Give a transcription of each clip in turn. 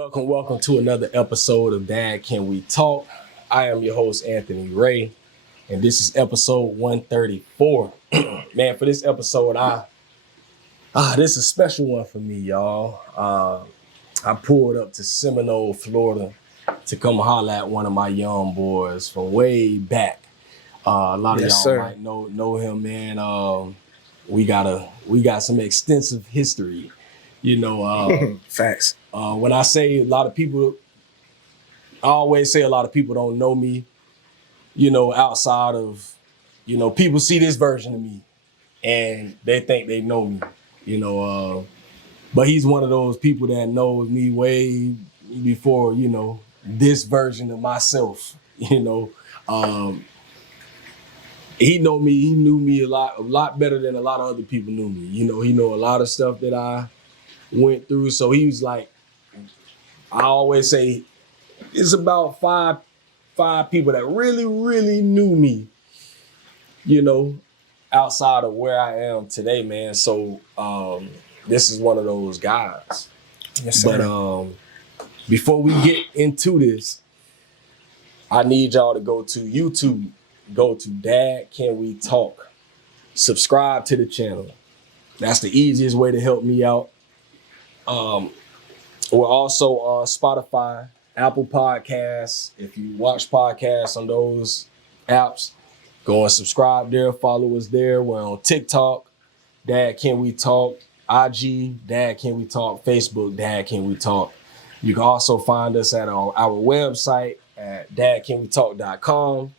Welcome to another episode of Dad Can We Talk? I am your host, Anthony Ray, and this is episode 134. Man, for this episode, this is a special one for me, y'all. I pulled up to Seminole, Florida to come holler at one of my young boys from way back. A lot of y'all might know him, man. We got some extensive history. Facts. When I say a lot of people, I always say a lot of people don't know me, outside of, people see this version of me and they think they know me, but he's one of those people that knows me way before, this version of myself, he knew me a lot better than a lot of other people knew me. He know a lot of stuff that I went through. So he was like, I always say it's about five people that really, really knew me, outside of where I am today, man. So this is one of those guys. Yes, sir. But before we get into this, I need y'all to go to YouTube, go to Dad Can We Talk, subscribe to the channel. That's the easiest way to help me out. We're also on Spotify, Apple Podcasts. If you watch podcasts on those apps, go and subscribe there, follow us there. We're on TikTok, Dad Can We Talk, IG, Dad Can We Talk, Facebook, Dad Can We Talk. You can also find us at our website at dadcanwetalk.com.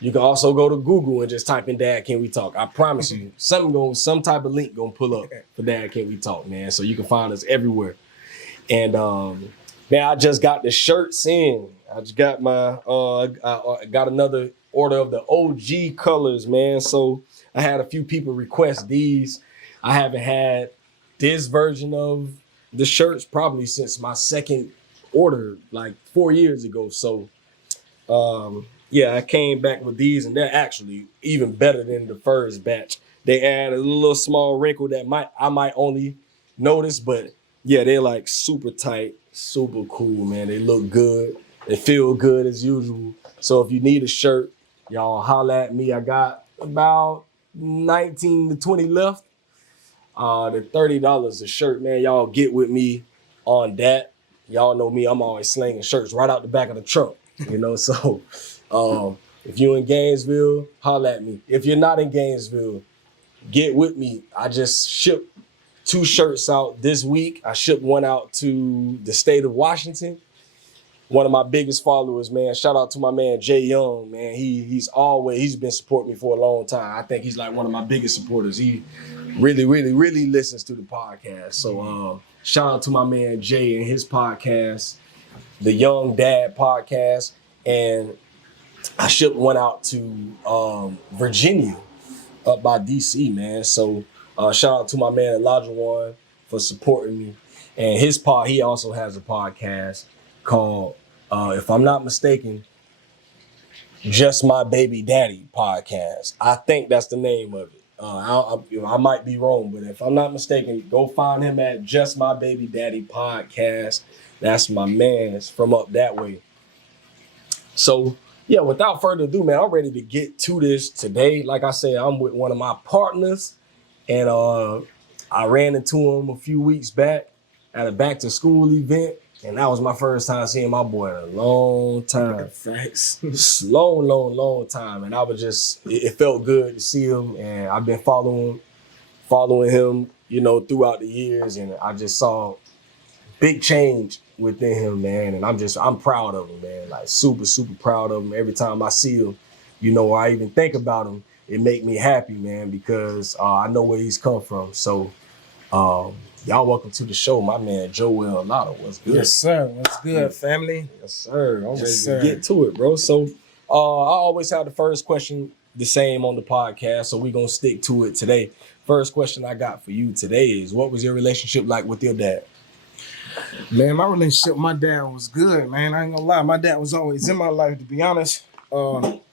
You can also go to Google and just type in Dad Can We Talk. I promise you, some type of link gonna pull up for Dad Can We Talk, man. So you can find us everywhere. And man, I just got the shirts in. I just got I got another order of the OG colors, man. So I had a few people request these. I haven't had this version of the shirts probably since my second order, like 4 years ago. So yeah, I came back with these, and they're actually even better than the first batch. They add a little small wrinkle that I might only notice, but yeah, they're like super tight, super cool, man. They look good. They feel good as usual. So if you need a shirt, y'all holla at me. I got about 19 to 20 left. They're $30 a shirt, man. Y'all get with me on that. Y'all know me. I'm always slinging shirts right out the back of the trunk, So if you're in Gainesville, holla at me. If you're not in Gainesville, get with me. I just shipped 2 shirts out this week. I shipped one out to the state of Washington. One of my biggest followers, man. Shout out to my man Jay Young, man. He's been supporting me for a long time. I think he's like one of my biggest supporters. He really, really, really listens to the podcast. So shout out to my man Jay and his podcast, the Young Dad Podcast. And I shipped one out to Virginia up by DC, man. So shout out to my man Elijah One for supporting me. And he also has a podcast called, if I'm not mistaken, Just My Baby Daddy Podcast. I think that's the name of it. I might be wrong, but if I'm not mistaken, go find him at Just My Baby Daddy Podcast. That's my man's from up that way. So yeah, without further ado, man, I'm ready to get to this today. Like I said, I'm with one of my partners, and I ran into him a few weeks back at a back to school event, and that was my first time seeing my boy in a long time. Thanks. long time, and it felt good to see him, and I've been following him, throughout the years, and I just saw big change within him, man, and I'm proud of him, man, like super, super proud of him. Every time I see him, or I even think about him, it make me happy, man, because I know where he's come from. So y'all welcome to the show, my man Joel Latta. What's good? Yes, sir. What's good, family? Yes, sir. I'm ready to get to it, bro. So I always have the first question the same on the podcast, so we're gonna stick to it today. First question I got for you today is, what was your relationship like with your dad? Man, my relationship with my dad was good, man. I ain't gonna lie. My dad was always in my life, to be honest.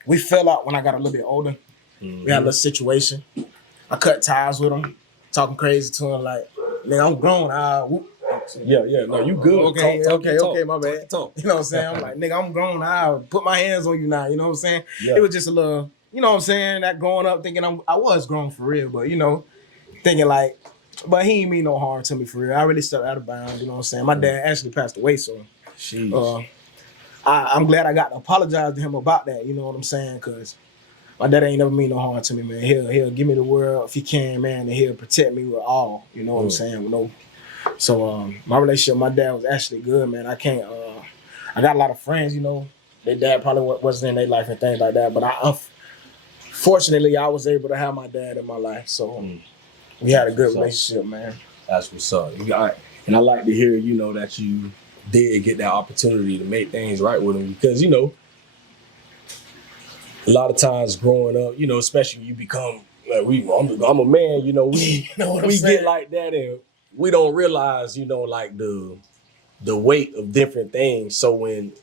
We fell out when I got a little bit older. Mm-hmm. We had a little situation. I cut ties with him, talking crazy to him like, man, I'm grown. Yeah. No, you good. Okay, Talk. my bad. Talk. You know what I'm saying? I'm like, nigga, I'm grown. I'll put my hands on you now. You know what I'm saying? Yeah. It was just a little, you know what I'm saying? That growing up thinking I was grown for real, but you know, thinking like, but he ain't mean no harm to me for real. I really stepped out of bounds. You know what I'm saying? My dad actually passed away, so I'm glad I got to apologize to him about that. You know what I'm saying? Because my dad ain't never mean no harm to me, man. He'll give me the world if he can, man, and he'll protect me with all. You know what I'm saying? With no. So my relationship with my dad was actually good, man. I got a lot of friends, you know. Their dad probably wasn't in their life and things like that, but fortunately I was able to have my dad in my life. So we had a good relationship, man. That's what's up. And I like to hear, you know, that you did get that opportunity to make things right with him, because, you know, a lot of times growing up, you know, especially when you become I'm a man, you know, we get like that and we don't realize, you know, like the weight of different things. So when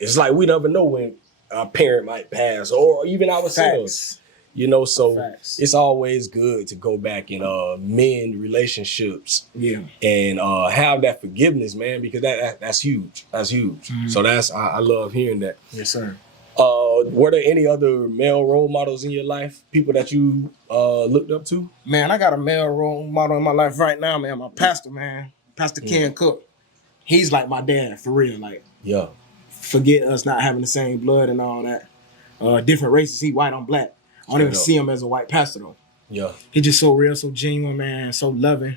it's like we never know when a parent might pass, or even ourselves. You know, so it's always good to go back and mend relationships, and have that forgiveness, man, because that's huge. That's huge. Mm-hmm. So I love hearing that. Yes, sir. Were there any other male role models in your life? People that you looked up to? Man, I got a male role model in my life right now, man. My pastor, man, Pastor Ken Cook. He's like my dad for real. Like, forget us not having the same blood and all that. Different races. He white, I'm black. I don't even see him as a white pastor though. Yeah. He just so real, so genuine, man, so loving.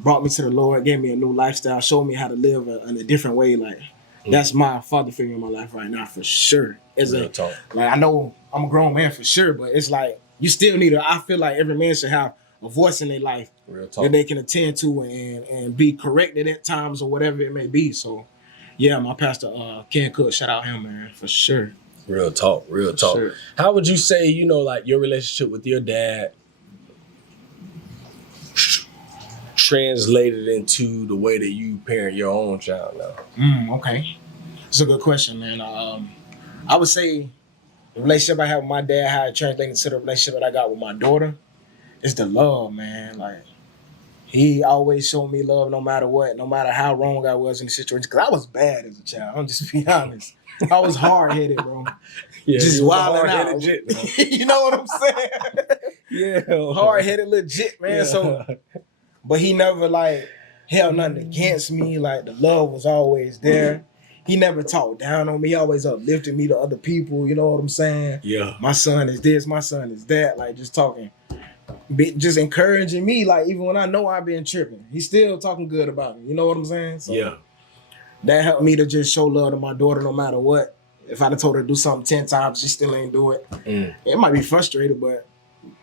Brought me to the Lord, gave me a new lifestyle, showed me how to live in a different way. Like, that's my father figure in my life right now for sure. Like, I know I'm a grown man for sure, but it's like you still need I feel like every man should have a voice in their life that they can attend to and be corrected at times or whatever it may be. So yeah, my pastor Ken Cook, shout out him, man, for sure. Real talk. Sure. How would you say, you know, like your relationship with your dad translated into the way that you parent your own child now? Okay. It's a good question, man. I would say the relationship I have with my dad, how it translated to the relationship that I got with my daughter, is the love, man. Like, he always showed me love no matter what, no matter how wrong I was in the situation. Because I was bad as a child. I'm just being honest. I was hard-headed, bro. Yeah, just wilding out. You know what I'm saying? Yeah. Hard-headed legit, man. Yeah. So, but he never, like, held nothing against me. Like, the love was always there. He never talked down on me. He always uplifted me to other people. You know what I'm saying? Yeah. My son is this. My son is that. Like, just talking. Just encouraging me. Like, even when I know I've been tripping, he's still talking good about me. You know what I'm saying? So, yeah. That helped me to just show love to my daughter no matter what. If I'd have told her to do something 10 times, she still ain't do it. It might be frustrated, but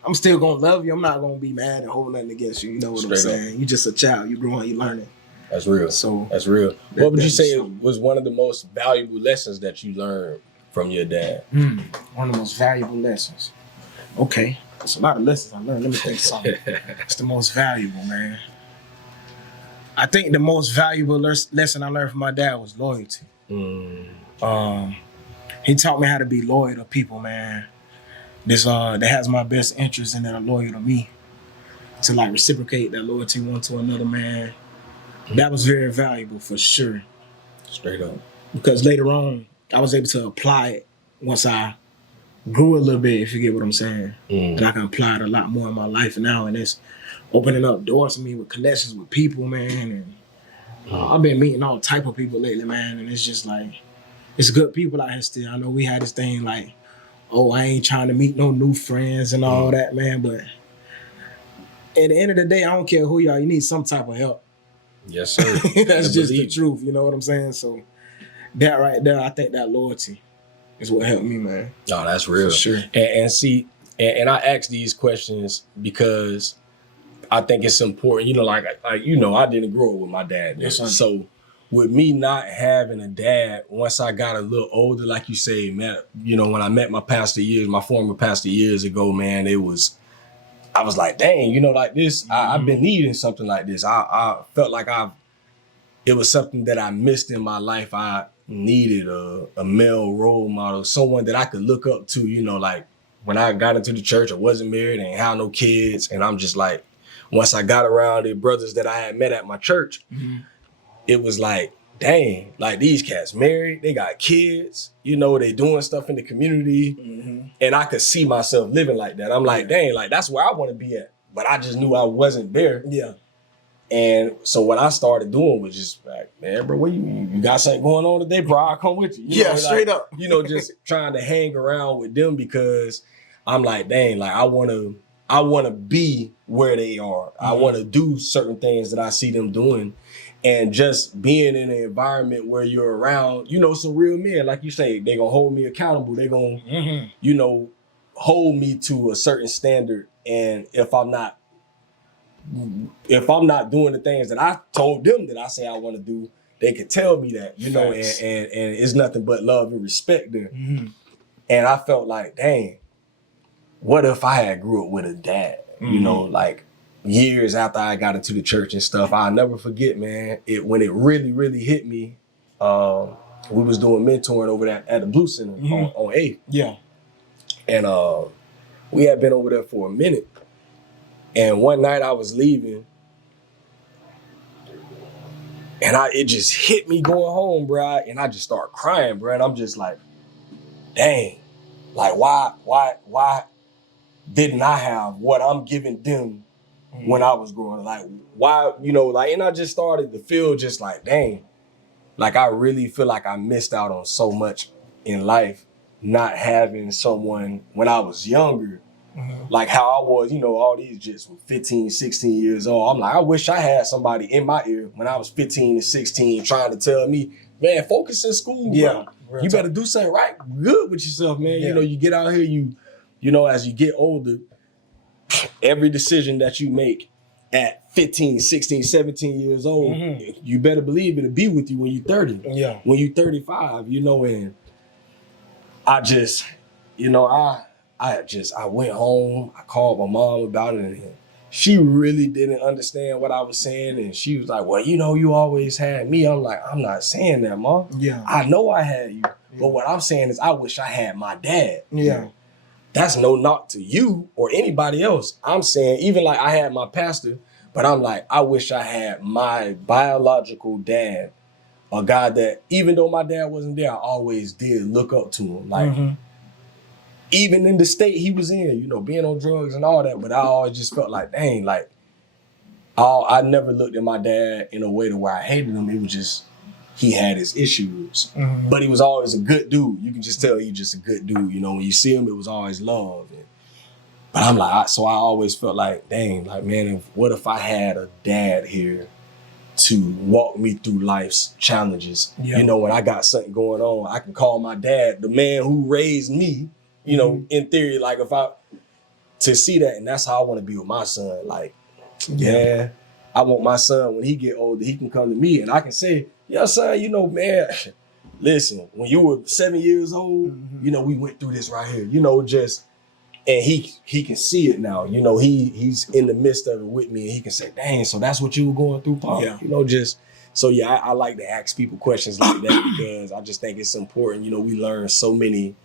I'm still going to love you. I'm not going to be mad and hold nothing against you. You know what I'm saying? You just a child. You growing, you learning. That's real. So that's real. What would you say was one of the most valuable lessons that you learned from your dad? One of the most valuable lessons. Okay. There's a lot of lessons I learned. Let me think something. It's the most valuable, man. I think the most valuable lesson I learned from my dad was loyalty. He taught me how to be loyal to people, man. That has my best interest and that are loyal to me. To like reciprocate that loyalty one to another, man. That was very valuable for sure. Straight up. Because later on, I was able to apply it once I grew a little bit, if you get what I'm saying. And I can apply it a lot more in my life now, and it's opening up doors for me with connections with people, man. And I've been meeting all type of people lately, man, and it's just like, it's good people out here still. I know we had this thing like, oh, I ain't trying to meet no new friends and all that, man, but at the end of the day, I don't care who you are, you need some type of help. Yes, sir. That's just the truth, you know what I'm saying? So that right there, I think that loyalty is what helped me, man. No, that's real. For sure. And see, and I ask these questions because I think it's important. You know, like you know, I didn't grow up with my dad. Yes, so with me not having a dad, once I got a little older, like you say, man, you know, when I met my former pastor years ago, man, I was like, dang, you know, like this, I've been needing something like this. I felt like it was something that I missed in my life. I needed a male role model, someone that I could look up to, you know, like when I got into the church, I wasn't married, ain't had no kids. And I'm just like, once I got around the brothers that I had met at my church, it was like, dang, like these cats married, they got kids, you know, they doing stuff in the community. Mm-hmm. And I could see myself living like that. I'm like, dang, like that's where I want to be at. But I just knew I wasn't there. Yeah. And so what I started doing was just like, man, bro, what you got something going on today, bro? I'll come with you. You know, straight like, up. You know, just trying to hang around with them because I'm like, dang, like I wanna be where they are. Mm-hmm. I wanna do certain things that I see them doing. And just being in an environment where you're around, you know, some real men, like you say, they gonna hold me accountable. They gonna, you know, hold me to a certain standard. And if I'm not doing the things that I told them that I say I want to do, they could tell me that, you know, and it's nothing but love and respect there. Mm-hmm. And I felt like, dang, what if I had grew up with a dad, you know, like years after I got into the church and stuff. I'll never forget, man, when it really, really hit me, we was doing mentoring over there at the Blue Center on 8th. Yeah. And we had been over there for a minute. And one night I was leaving and it just hit me going home, bro. And I just started crying, bro. And I'm just like, dang, like why didn't I have what I'm giving them when I was growing up? Like, why, you know, like, and I just started to feel just like, dang, like I really feel like I missed out on so much in life, not having someone when I was younger. Mm-hmm. Like how I was, you know, all these just were 15, 16 years old. I'm like, I wish I had somebody in my ear when I was 15 and 16 trying to tell me, man, focus in school, bro. You better do something right, good with yourself, man. Yeah. You know, you get out here, you know, as you get older, every decision that you make at 15, 16, 17 years old, you better believe it'll be with you when you're 30. Yeah. When you're 35, you know, and I just, you know, I went home, I called my mom about it, and she really didn't understand what I was saying. And she was like, well, you know, you always had me. I'm like, I'm not saying that, Mom. Yeah. I know I had you. Yeah. But what I'm saying is I wish I had my dad. Yeah. That's no knock to you or anybody else. I'm saying, even like I had my pastor, but I'm like, I wish I had my biological dad, a guy that, even though my dad wasn't there, I always did look up to him. Like, even in the state he was in, you know, being on drugs and all that, but I always just felt like, dang, like, I never looked at my dad in a way to where I hated him. It was just, he had his issues, but he was always a good dude. You can just tell he's just a good dude. You know, when you see him, it was always love. But I'm like, so I always felt like, dang, like, man, what if I had a dad here to walk me through life's challenges? Yeah. You know, when I got something going on, I can call my dad, the man who raised me, you know, in theory, like to see that, and that's how I want to be with my son. Like, yeah, I want my son, when he get older, he can come to me and I can say, yeah, son, you know, man, listen, when you were 7 years old, you know, we went through this right here, you know, just, and he can see it now, you know, he's in the midst of it with me, and he can say, dang, so that's what you were going through, Pop? Yeah. You know, just, so yeah, I like to ask people questions like that because I just think it's important. You know, we learn so many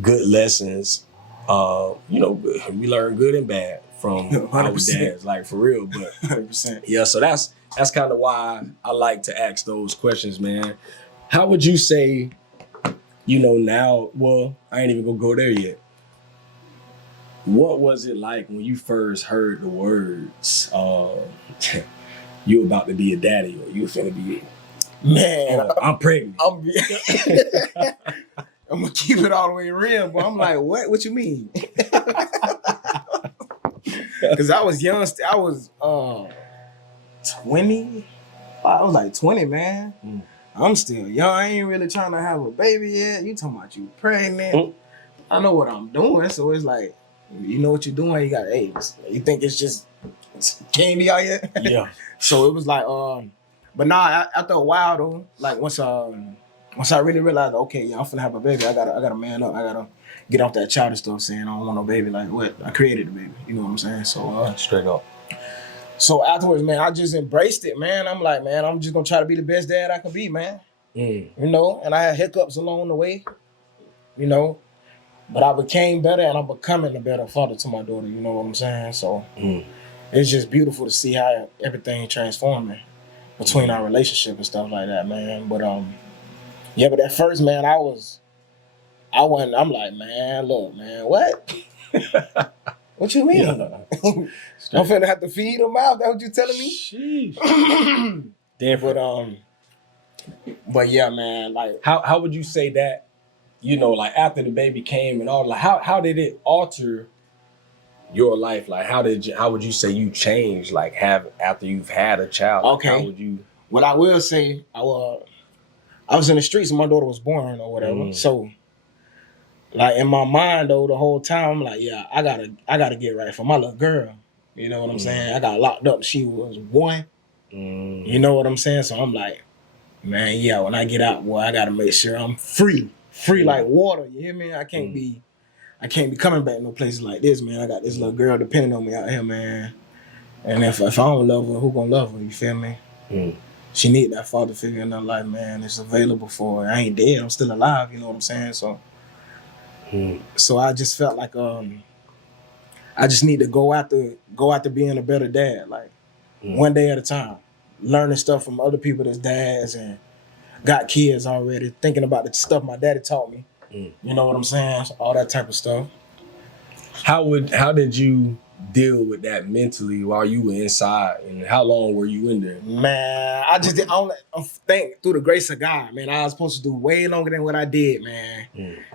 good lessons. You know, we learn good and bad from 100%. Our dads, like for real. But 100%. Yeah, so that's kind of why I like to ask those questions, man. How would you say, you know, now? Well, I ain't even gonna go there yet. What was it like when you first heard the words, "You about to be a daddy," or "You finna be"? Man, I'm pregnant. I'm gonna keep it all the way real, but I'm like, what? What you mean? Because I was young. I was 20. I was like 20, man. I'm still young. I ain't really trying to have a baby yet. You talking about you pregnant? I know what I'm doing, so it's like, you know what you're doing. You got AIDS. You think it's can't be out yet? Yeah. So it was like, but nah. After a while though, like once I really realized, okay, yeah, I'm finna have a baby, I gotta man up. I gotta get off that childish stuff saying I don't want no baby. Like, what? I created the baby. You know what I'm saying? So straight up. So afterwards, man, I just embraced it, man. I'm like, man, I'm just gonna try to be the best dad I can be, man. You know, and I had hiccups along the way, you know, but I became better, and I'm becoming a better father to my daughter. You know what I'm saying? So it's just beautiful to see how everything transforming. between our relationship and stuff like that, man. But yeah, but at first, man, I'm like, man, look, man, what? What you mean? Yeah. I'm finna have to feed him out. That what you telling me? Sheesh. But yeah, man, like How would you say that, you know, like after the baby came and all, like how did it alter your life? Like how would you say you changed, like after you've had a child? Like, okay. How would you? What I will say, I was in the streets when my daughter was born or whatever. So like in my mind though, the whole time I'm like, yeah, I gotta get right for my little girl. You know what I'm saying? I got locked up. She was 1. You know what I'm saying? So I'm like, man, yeah, when I get out, boy, I gotta make sure I'm free like water. You hear me? I can't be coming back no places like this, man. I got this little girl depending on me out here, man. And if I don't love her, who gonna love her? You feel me? She need that father figure in her life, man. It's available for her. I ain't dead. I'm still alive. You know what I'm saying? So I just felt like I just need to go after being a better dad, like one day at a time, learning stuff from other people that's dads and got kids already, thinking about the stuff my daddy taught me. You know what I'm saying? All that type of stuff. How did you deal with that mentally while you were inside, and how long were you in there? Man, I think through the grace of God, man, I was supposed to do way longer than what I did, man.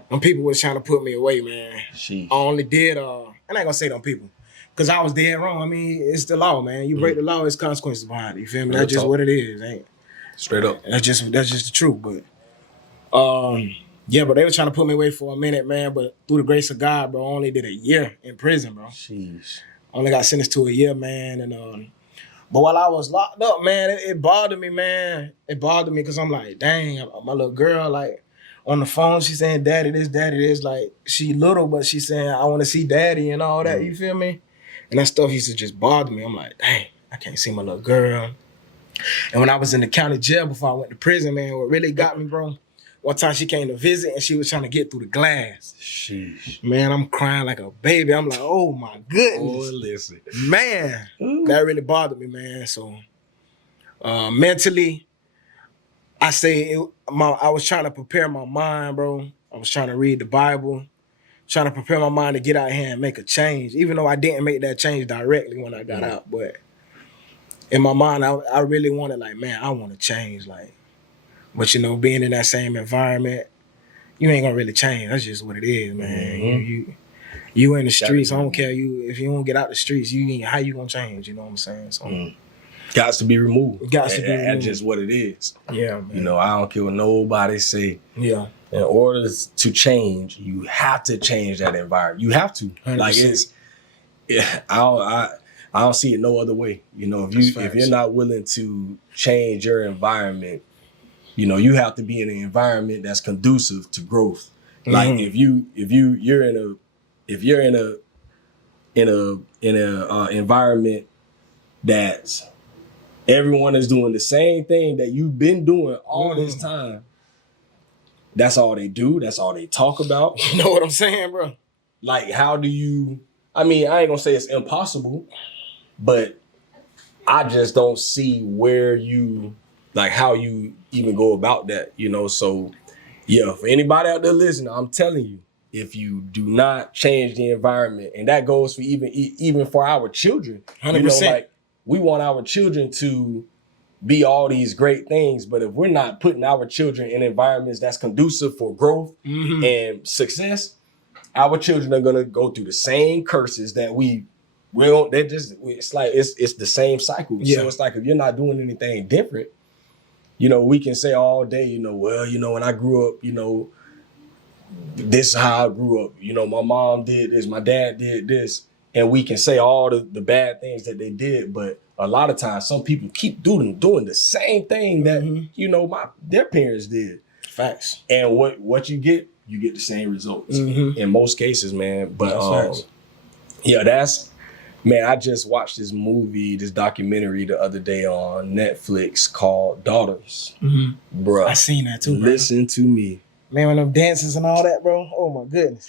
Them people was trying to put me away, man. Sheesh. I only did, and I ain't gonna say them people, because I was dead wrong. I mean, it's the law, man. You break the law, there's consequences behind it. You feel me? That's just what it is, ain't it? Straight up. That's just the truth. But yeah, but they were trying to put me away for a minute, man. But through the grace of God, bro, I only did a year in prison, bro. Jeez. Only got sentenced to a year, man. And but while I was locked up, man, it bothered me, man. It bothered me because I'm like, dang, my little girl, like, on the phone, she saying, daddy this. Like, she little, but she saying, I want to see daddy and all that. You feel me? And that stuff used to just bother me. I'm like, dang, I can't see my little girl. And when I was in the county jail before I went to prison, man, what really got me, bro, one time she came to visit and she was trying to get through the glass. Sheesh. Man, I'm crying like a baby. I'm like, oh my goodness. Oh, listen. Man, that really bothered me, man. So mentally, I say I was trying to prepare my mind, bro. I was trying to read the Bible, trying to prepare my mind to get out here and make a change, even though I didn't make that change directly when I got out. But in my mind, I really wanted, like, man, I want to change, like. But, you know, being in that same environment, you ain't gonna really change. That's just what it is, man. You in the streets. I don't care if you don't get out the streets. How you gonna change? You know what I'm saying? So, got to be removed. Got to be removed. That's just what it is. Yeah, man. You know, I don't care what nobody say. Yeah. In order to change, you have to change that environment. You have to. 100%. Like I don't see it no other way. You know, if you're not willing to change your environment, you know, you have to be in an environment that's conducive to growth. Like if you're in a environment that everyone is doing the same thing that you've been doing all this time, that's all they do. That's all they talk about. You know what I'm saying, bro? Like, how do you? I mean, I ain't gonna say it's impossible, but I just don't see how you even go about that, you know? So yeah, for anybody out there listening, I'm telling you, if you do not change the environment, and that goes for even for our children, 100%. You know, like, we want our children to be all these great things, but if we're not putting our children in environments that's conducive for growth and success, our children are gonna go through the same curses that we will. It's like it's the same cycle. Yeah. So it's like, if you're not doing anything different, you know, we can say all day, you know, well, you know, when I grew up, you know, this is how I grew up. You know, my mom did this, my dad did this. And we can say all the bad things that they did, but a lot of times some people keep doing the same thing that, you know, their parents did. Facts. And what you get the same results in most cases, man. But man, I just watched this documentary the other day on Netflix called Daughters. Bruh. I seen that too, bro. Listen to me. Man, when them dances and all that, bro. Oh my goodness.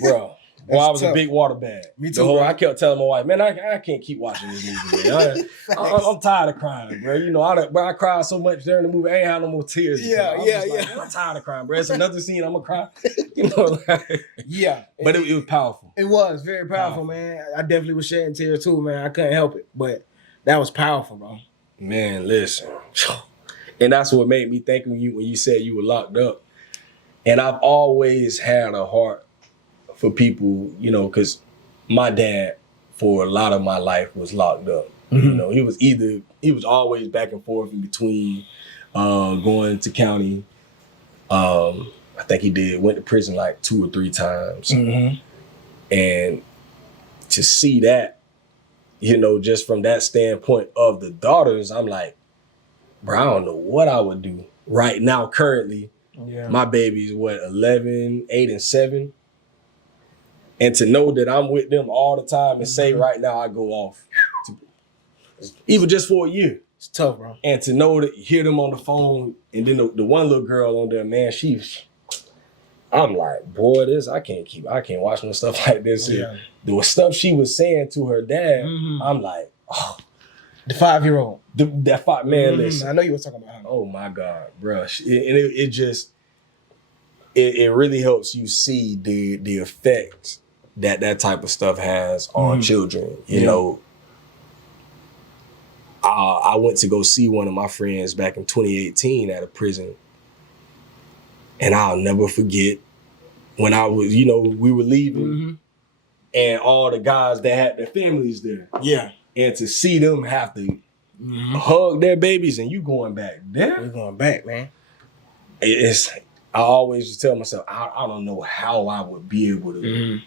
Bro. Well, I was a big water bag. Me too, bro. I kept telling my wife, man, I can't keep watching this movie, man. I'm tired of crying, bro. You know, I cried so much during the movie, I ain't had no more tears. Yeah. Like, I'm tired of crying, bro. It's another scene, I'm gonna cry. You know, like, yeah. But it was powerful. It was very powerful, man. I definitely was shedding tears too, man. I couldn't help it, but that was powerful, bro. Man, listen. And that's what made me think of you when you said you were locked up. And I've always had a heart for people, you know, because my dad, for a lot of my life, was locked up. Mm-hmm. You know, he was always back and forth in between going to county. I think went to prison like 2 or 3 times. Mm-hmm. And to see that, you know, just from that standpoint of the daughters, I'm like, bro, I don't know what I would do right now currently. Yeah. My baby's 11, 8, and 7. And to know that I'm with them all the time and say right now I go off, even just for a year. It's tough, bro. And to know that hear them on the phone, and then the one little girl on there, man, I'm like, boy, I can't watch no stuff like this. Yeah. The stuff she was saying to her dad, I'm like, oh. The 5-year-old. That 5, man, listen. I know you were talking about her. Oh my God, bro. And it just really helps you see the effect that type of stuff has on children. You know, I went to go see one of my friends back in 2018 at a prison. And I'll never forget when I was, you know, we were leaving and all the guys that had their families there. Yeah. And to see them have to hug their babies and you going back there. You're going back, man. I always just tell myself, I don't know how I would be able to.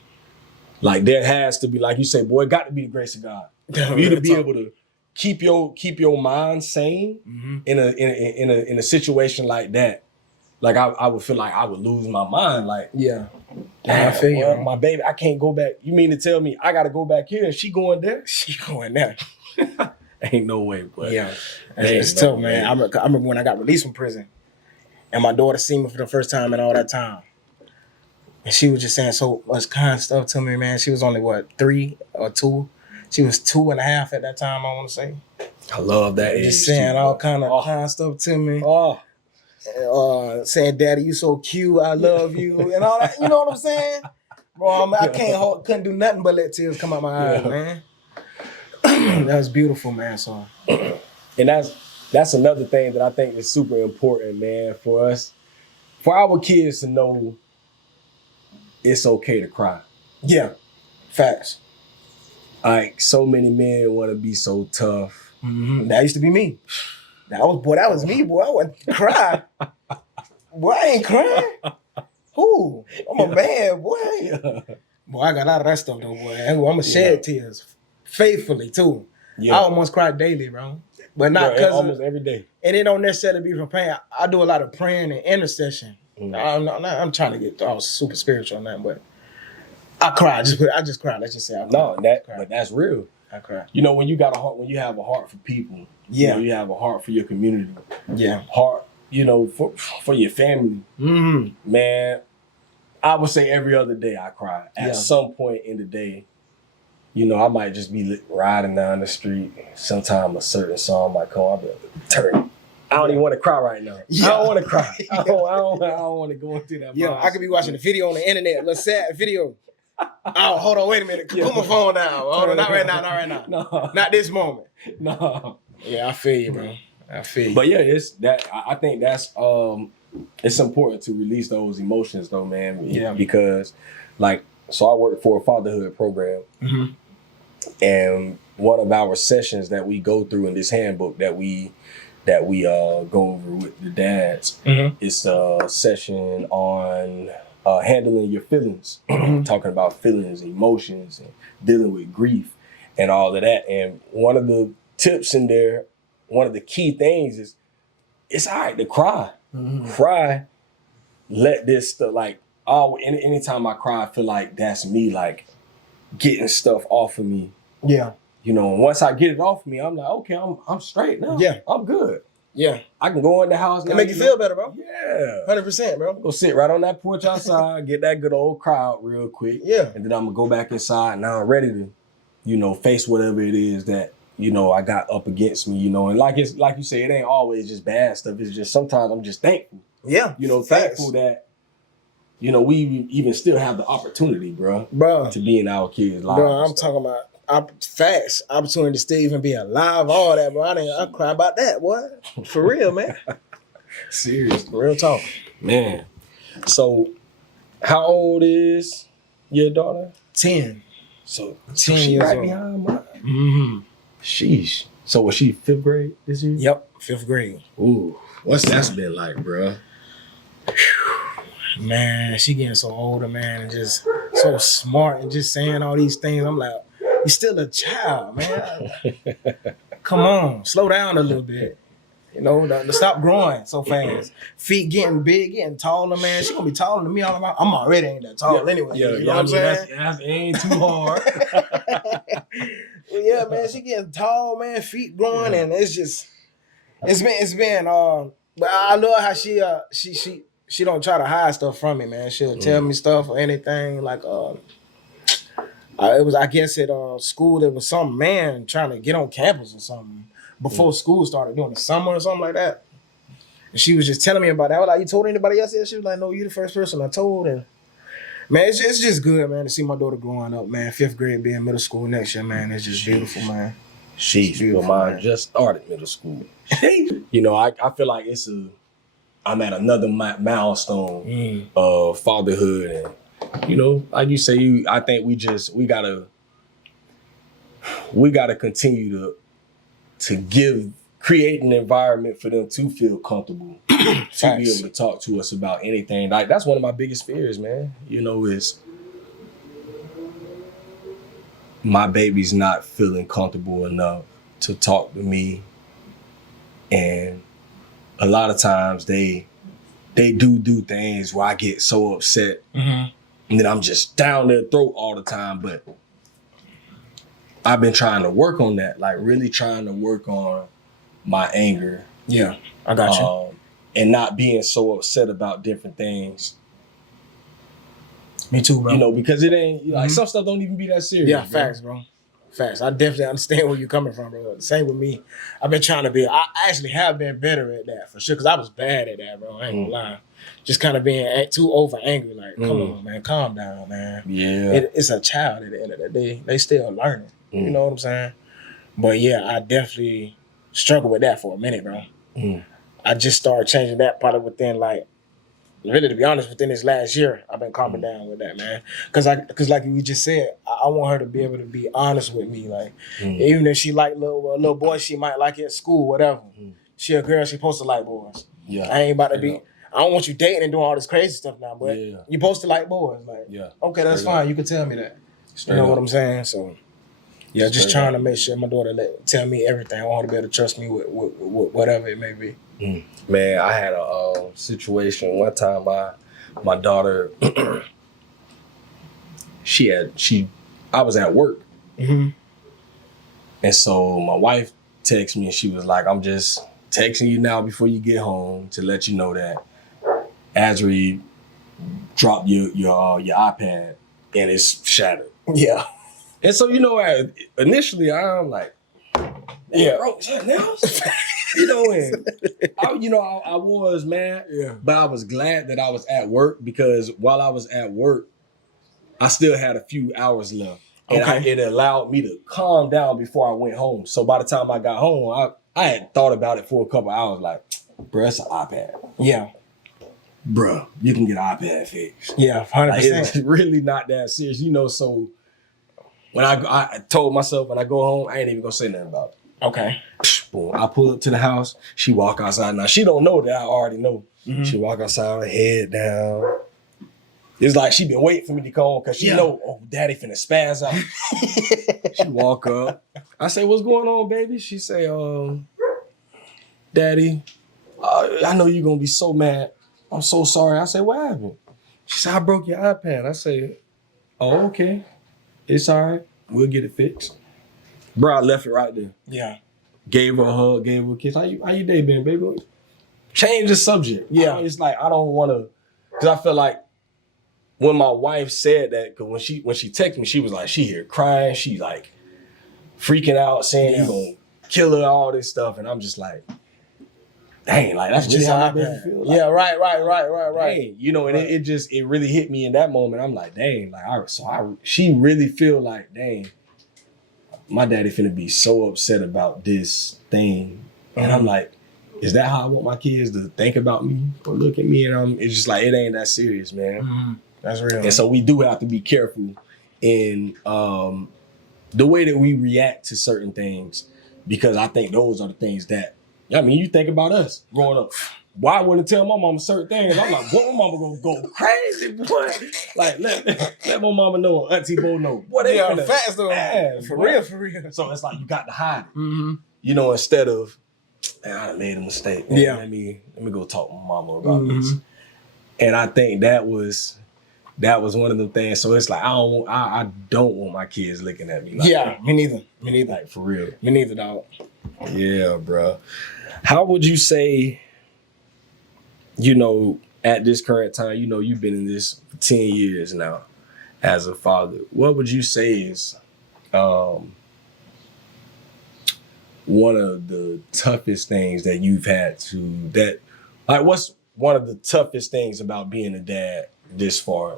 Like there has to be, like you say, boy, it got to be the grace of God. For you to be able to keep your mind sane in a situation like that. Like I would feel like I would lose my mind. Like, I feel you, my baby, I can't go back. You mean to tell me I got to go back here and she going there? She going there. Ain't no way, but it's tough, man. I remember when I got released from prison, and my daughter seen me for the first time in all that time, and she was just saying so much kind stuff to me, man. She was only 3 or 2. She was 2.5 at that time, I want to say. I love that age. Just saying all kind of kind stuff to me. Saying, "Daddy, you so cute. I love you," and all that. You know what I'm saying, bro? I couldn't do nothing but let tears come out my eyes, man. That was beautiful, man. So, and that's another thing that I think is super important, man, for our kids to know it's okay to cry. Yeah, facts. Like so many men want to be so tough. That used to be me. That was me, boy. I wouldn't cry. Boy, I ain't crying. Who? I'm a man, boy. Boy, I got out of that stuff though, boy. I'm gonna shed tears faithfully too. I almost cry daily, bro. But not because almost every day. And it don't necessarily be from pain. I do a lot of praying and intercession. I'm trying to get all super spiritual on that, but I cry. I just cry. Let's just say I cry. But that's real. I cry. You know, when you have a heart for people, you know, you have a heart for your community. Yeah. Heart, you know, for your family. Man, I would say every other day I cry. At some point in the day, you know, I might just be riding down the street. Sometime a certain song might come. I'll be like, turn. I don't even want to cry right now. I don't want to cry. I don't want to go into that. Yeah, I could be watching a video on the internet, a sad video. Oh, hold on, wait a minute. Put my phone down. Hold on, not right now. No. Not this moment. No. Yeah, I feel you, bro. I feel you. But yeah, I think that's it's important to release those emotions though, man. Yeah. Because so I work for a fatherhood program. And one of our sessions that we go through in this handbook that we go over with the dads is a session on handling your feelings, talking about feelings, emotions, and dealing with grief and all of that. And one of the tips in there, one of the key things is it's all right to cry. Cry. Let this stuff, anytime I cry, I feel like that's me, like getting stuff off of me. Yeah. You know, and once I get it off of me, I'm like, okay, I'm straight now. Yeah. I'm good. Yeah. I can go in the house. It make you feel better, bro. Yeah. 100%, bro. Go sit right on that porch outside, get that good old crowd real quick. Yeah. And then I'm going to go back inside. Now I'm ready to, face whatever it is that, I got up against me, And like you say, it ain't always just bad stuff. It's just sometimes I'm just thankful. Yeah. Thankful that, we even still have the opportunity, bro, to be in our kids' lives. Bro, I'm talking about facts, opportunity to still even be alive, all that, bro. I cry about that, boy. For real, man. Serious. Real talk. Man. So, how old is your daughter? 10. So 10 she years right old. behind mine. Mm-hmm. Sheesh. So was she 5th grade this year? Yep, 5th grade. Ooh. What's that been like, bro? Man, she getting so older, man, and just so smart and just saying all these things. I'm like, you're still a child, man. Come on, slow down a little bit. To stop growing so fast. Feet getting big, getting taller, man. She gonna be taller than me. I'm already ain't that tall anyway. You know what I'm saying? That ain't too hard. Yeah, man, she getting tall, man. Feet growing, and it's been. But I love how she don't try to hide stuff from me, man. She'll tell me stuff or anything. Like it was, I guess, at school there was some man trying to get on campus or something before school started during the summer or something like that. And she was just telling me about that. I was like, you told anybody else yet? She was like, no, you the first person I told. And man, it's just good, man, to see my daughter growing up, man. 5th grade being middle school next year, man. It's just beautiful, man. Sheesh, mine just started middle school. I feel like I'm at another milestone of fatherhood, and like you say, I think we gotta continue to create an environment for them to feel comfortable to be able to talk to us about anything. Like that's one of my biggest fears, man. Is my baby's not feeling comfortable enough to talk to me, and a lot of times they do things where I get so upset, and then I'm just down their throat all the time. But I've been trying to work on that, like really trying to work on my anger. Yeah, I got you. And not being so upset about different things. Me too, bro. Because it ain't like some stuff don't even be that serious. Yeah, facts, bro. Facts. I definitely understand where you're coming from, bro. Same with me. I've been trying to be. I actually have been better at that for sure, because I was bad at that, bro. I ain't gonna lie. Just kind of being too over angry. Like, come on, man, calm down, man. Yeah, it's a child at the end of the day. They still learning. You know what I'm saying? But yeah, I definitely struggled with that for a minute, bro. I just started changing that probably within, like, really, to be honest, within this last year, I've been calming down with that, man. Because like you just said, I want her to be able to be honest with me. Like, even if she like little boys, she might like it at school, whatever. She a girl, she supposed to like boys. Yeah, I ain't about to be. I don't want you dating and doing all this crazy stuff now, but you're supposed to like boys. Like, okay, that's fine. You can tell me that. You know what I'm saying? So, yeah, just trying to make sure my daughter tell me everything. I want her to be able to trust me with whatever it may be. Man, I had a situation one time. My daughter, I was at work, and so my wife texted me and she was like, "I'm just texting you now before you get home to let you know that Azri dropped your iPad and it's shattered." Yeah, and so initially I'm like, bro, something else. And I was mad, but I was glad that I was at work, because while I was at work, I still had a few hours left. And it allowed me to calm down before I went home. So by the time I got home, I had thought about it for a couple hours, like, bro, it's an iPad. Yeah. Bro, you can get an iPad fixed. Yeah, 100%. Like, it's really not that serious. So when I told myself when I go home, I ain't even gonna say nothing about it. Okay. Boom. I pull up to the house. She walk outside. Now, she don't know that I already know. She walk outside, head down. It's like she been waiting for me to come home, because she know, oh, daddy finna spaz out. She walk up. I say, what's going on, baby? She say, daddy, I know you're going to be so mad. I'm so sorry. I say, what happened? She said, I broke your iPad. I say, oh, okay. It's all right. We'll get it fixed. Bro, I left it right there. Yeah. gave her a hug, gave her a kiss. How you day been, baby? Change the subject. Yeah. It's like, I don't want to, because I feel like when my wife said that, because when she texted me, she was like, she here crying, she like freaking out, saying you gonna kill her, all this stuff, and I'm just like, dang, like that's really how my baby feel. Like, yeah, right. Dang, you know, and it really hit me in that moment. I'm like, dang, like she really feel like, dang, my daddy finna be so upset about this thing, and I'm like, is that how I want my kids to think about me or look at me? And it's just like, it ain't that serious, man. Mm-hmm. That's real. And so we do have to be careful in the way that we react to certain things, because I think those are the things that, I mean, you think about us growing up. Why wouldn't tell my mama certain things? I'm like, what, my mama gonna go crazy, boy? Like, let my mama know, Auntie Bo know. Boy, they facts though. For real. So it's like, you got to hide it. Mm-hmm. You know, instead of, man, I made a mistake. Man. Yeah. Let me go talk to my mama about this. And I think that was one of the things. So it's like, I don't want my kids looking at me like that. Me neither. Like, for real. Me neither, dog. Yeah, bro. How would you say, you know, at this current time, you know, you've been in this for 10 years now as a father. What would you say is one of the toughest things that you've had what's one of the toughest things about being a dad this far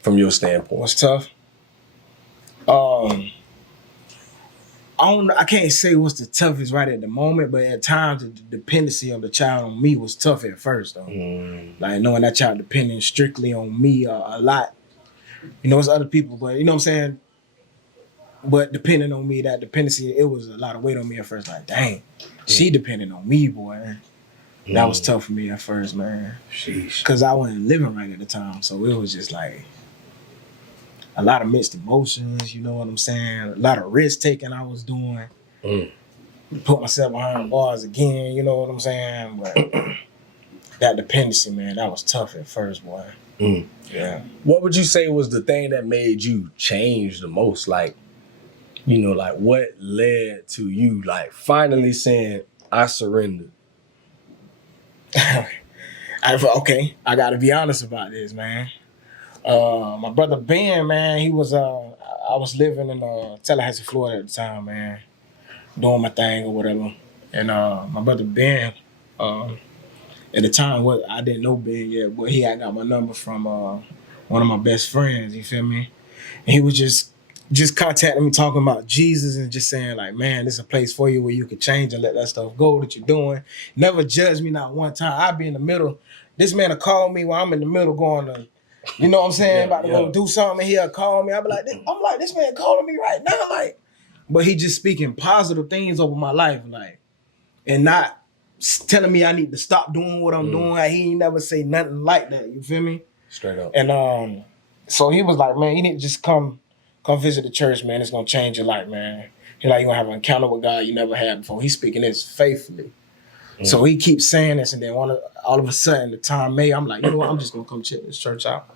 from your standpoint? What's tough? I can't say what's the toughest right at the moment, but at times the dependency of the child on me was tough at first, though. Like knowing that child depending strictly on me a lot. You know, it's other people, but you know what I'm saying? But depending on me, that dependency, it was a lot of weight on me at first. Like, dang, she depending on me, boy. That was tough for me at first, man. Sheesh. Because I wasn't living right at the time, so it was just like a lot of mixed emotions, you know what I'm saying? A lot of risk taking I was doing. Put myself behind bars again, you know what I'm saying? But that dependency, man, that was tough at first, boy. Yeah. What would you say was the thing that made you change the most? Like, you know, like what led to you like finally saying, I surrender? Okay, I gotta be honest about this, man. My brother Ben, man, I was living in Tallahassee, Florida at the time, man, doing my thing or whatever. And my brother Ben, at the time, I didn't know Ben yet, but he had got my number from one of my best friends, you feel me? And he was just contacting me talking about Jesus and just saying like, man, this is a place for you where you can change and let that stuff go that you're doing. Never judge me not one time. I'd be in the middle. This man will call me while I'm in the middle going to, you know what I'm saying, about to go do something, and he'll call me. I'll be like, this man calling me right now, like. But he just speaking positive things over my life, like, and not telling me I need to stop doing what I'm doing. Like, he ain't never say nothing like that, you feel me? Straight up. And so he was like, man, you need to just come visit the church, man. It's gonna change your life, man. He like, you're gonna have an encounter with God you never had before. He's speaking this faithfully. So he keeps saying this, and then all of a sudden the time may, I'm like, you know what, I'm just gonna come check this church out.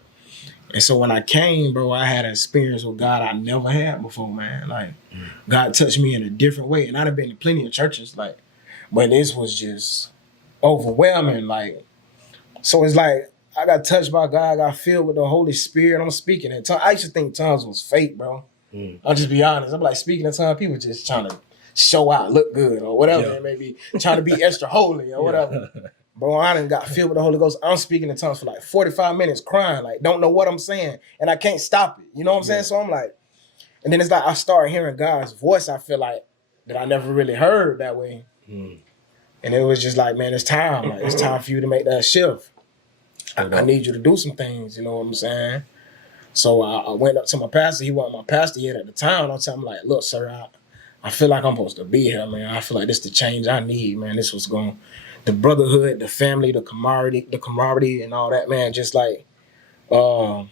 And so when I came, bro, I had an experience with God I never had before, man. Like, God touched me in a different way. And I'd have been to plenty of churches, like, but this was just overwhelming. Like, so it's like, I got touched by God, I got filled with the Holy Spirit. I'm speaking in tongues. I used to think tongues was fake, bro. I'll just be honest. I'm like, speaking in tongues, people just trying to show out, look good, or whatever. It may be trying to be extra holy or whatever. Bro, I done got filled with the Holy Ghost. I'm speaking in tongues for like 45 minutes, crying, like, don't know what I'm saying, and I can't stop it. You know what I'm saying? So I'm like, and then it's like I started hearing God's voice, I feel like, that I never really heard that way. And it was just like, man, it's time. Like, it's time for you to make that shift. I need you to do some things, you know what I'm saying? So I went up to my pastor. He wasn't my pastor yet at the time. I'm telling him, like, look, sir, I feel like I'm supposed to be here, man. I feel like this is the change I need, man. This was going, the brotherhood, the family, the camaraderie and all that, man. Just like, it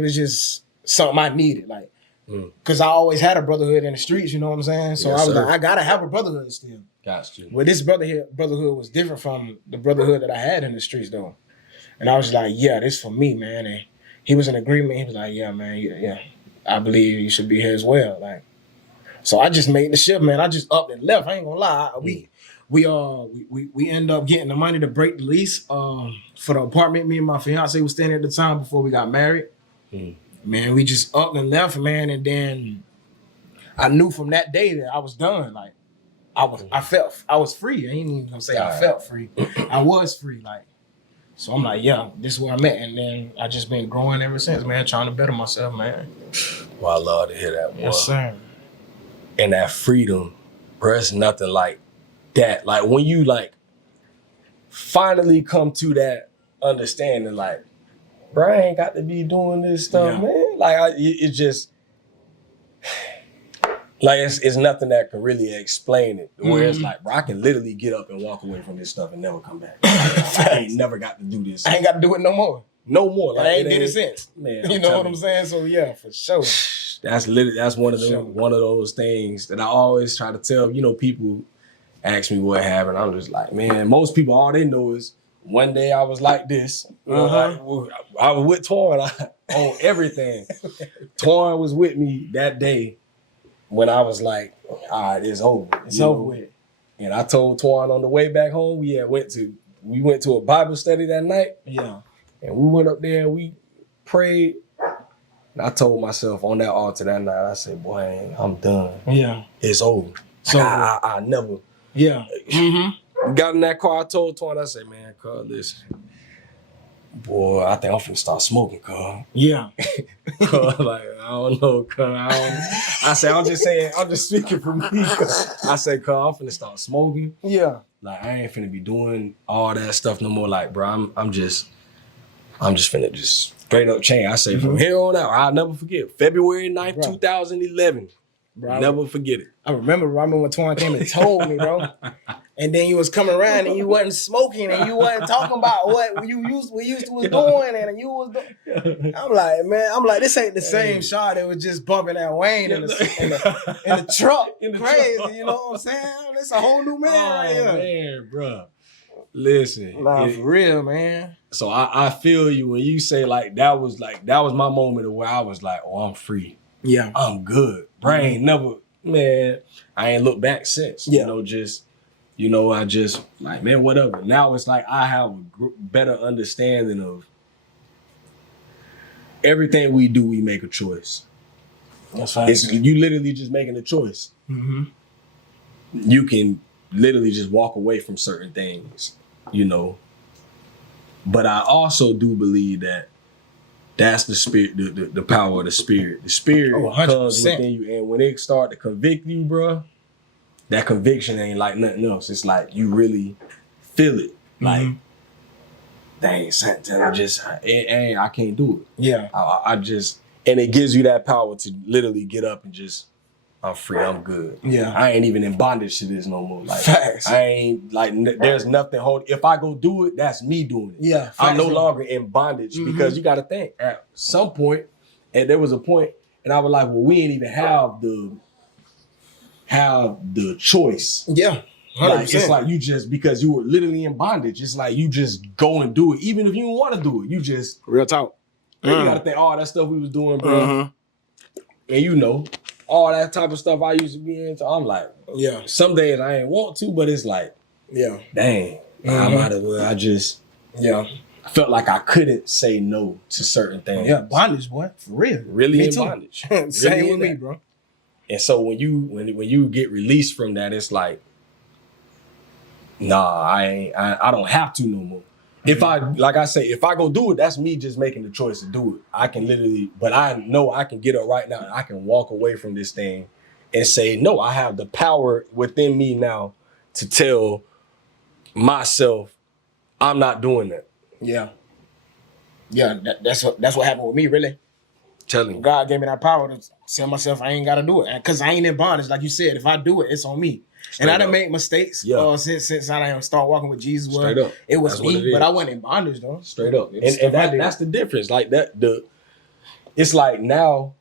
was just something I needed, like, because I always had a brotherhood in the streets, you know what I'm saying? So I was like, I gotta have a brotherhood still. Got you. Well, this brotherhood was different from the brotherhood that I had in the streets, though. And I was like, yeah, this for me, man. And he was in agreement. He was like, yeah, man, yeah, I believe you should be here as well. Like, So I just made the shift, man. I just up and left. I ain't gonna lie. We end up getting the money to break the lease for the apartment me and my fiance was staying at the time before we got married. Man, we just up and left, man, and then I knew from that day that I was done. Like I was free. I ain't even gonna say I felt free. I was free, like. So I'm like, yeah, this is where I'm at. And then I just been growing ever since, man, trying to better myself, man. Well, I love to hear that, boy. Yes, sir. And that freedom, bro, it's nothing like that. Like when you like finally come to that understanding, like, bro, I ain't got to be doing this stuff, man. Like it just like it's nothing that can really explain it. Where it's like, bro, I can literally get up and walk away from this stuff and never come back. I ain't never got to do this. I ain't got to do it no more. No more. Like, I ain't did it since. Man, you know what I'm saying? So yeah, for sure. That's one of those things that I always try to tell. You know, people ask me what happened. I'm just like, man, most people all they know is one day I was like this. You know, I was with Torn on everything. Torn was with me that day when I was like, all right, it's over. It's over with. And I told Torn on the way back home, we went to a Bible study that night. Yeah. And we went up there and we prayed. And I told myself on that altar that night, I said, boy, I'm done. Yeah. It's over. So I never. Yeah. Got in that car, I told Torn, I said, man, cuz, listen. Boy, I think I'm finna start smoking, cuz. Yeah. Cuz, like, I don't know, cuz. I said, I'm just speaking for me. I said, cuz, I'm finna start smoking. Yeah. Like, I ain't finna be doing all that stuff no more. Like, bro, I'm just finna just straight up change. I say, from here on out, I'll never forget. February 9th, 2011. Bro, never forget it. I remember when Torn came and told me, bro. And then you was coming around and you wasn't smoking and you wasn't talking about what we used to was doing and you was doing. I'm like, this ain't the same shot that was just bumping that Wayne in the truck. Crazy, you know what I'm saying? That's a whole new man right here. Man, bro. Listen. Nah, for real, man. So I feel you when you say like that was my moment of where I was like, oh, I'm free. Yeah. I'm good. Brain never, man, I ain't looked back since. Yeah. I just like, man, whatever. Now it's like I have a better understanding of everything we do, we make a choice. That's right. You literally just making a choice. Mm-hmm. You can literally just walk away from certain things, But I also do believe that that's the spirit, the power of the spirit. The spirit comes within you, and when it start to convict you, bro, that conviction ain't like nothing else. It's like you really feel it. Like, dang, I can't do it. Yeah. I just, and it gives you that power to literally get up and just, I'm free, I'm good. Yeah. I ain't even in bondage to this no more. Like, facts. I ain't, like, there's nothing holding. If I go do it, that's me doing it. Yeah. Facts. I'm no longer in bondage because you got to think, at some point, and there was a point, and I was like, well, we ain't even have the choice. Yeah. 100%. Like, it's like you just, because you were literally in bondage, it's like you just go and do it. Even if you don't want to do it, you just. Real talk. You got to think, all that stuff we was doing, bro. And all that type of stuff I used to be into, I'm like, yeah. Some days I ain't want to, but it's like, yeah, dang, I might as well. I felt like I couldn't say no to certain things. Yeah, bondage, boy, for real. Really me in too. bondage. Same really with me, bro. And so when you get released from that, it's like, nah, I don't have to no more. If I go do it, that's me just making the choice to do it. I can literally, but I know I can get up right now and I can walk away from this thing and say, no, I have the power within me now to tell myself I'm not doing that. Yeah. Yeah, that's what happened with me, really. Telling you. God gave me that power to tell myself I ain't got to do it. Because I ain't in bondage. Like you said, if I do it, it's on me. And I done made mistakes since I done start walking with Jesus. Straight up. It was me, but I wasn't in bondage though. Straight up. And that's the difference. Like it's like now,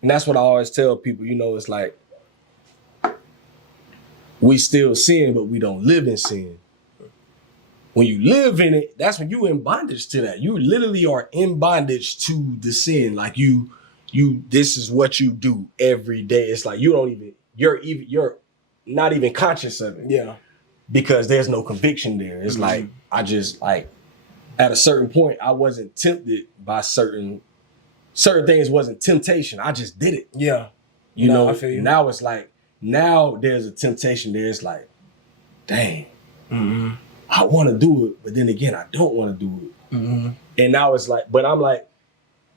and that's what I always tell people, it's like we still sin, but we don't live in sin. When you live in it, that's when you in bondage to that. You literally are in bondage to the sin. Like you this is what you do every day. It's like you're not even conscious of it. Yeah. Because there's no conviction there. It's like I just like at a certain point I wasn't tempted by certain things wasn't temptation. I just did it. Yeah. You know, I feel you. now it's like now there's a temptation there. It's like, dang, I want to do it, but then again, I don't want to do it. And now it's like, but I'm like,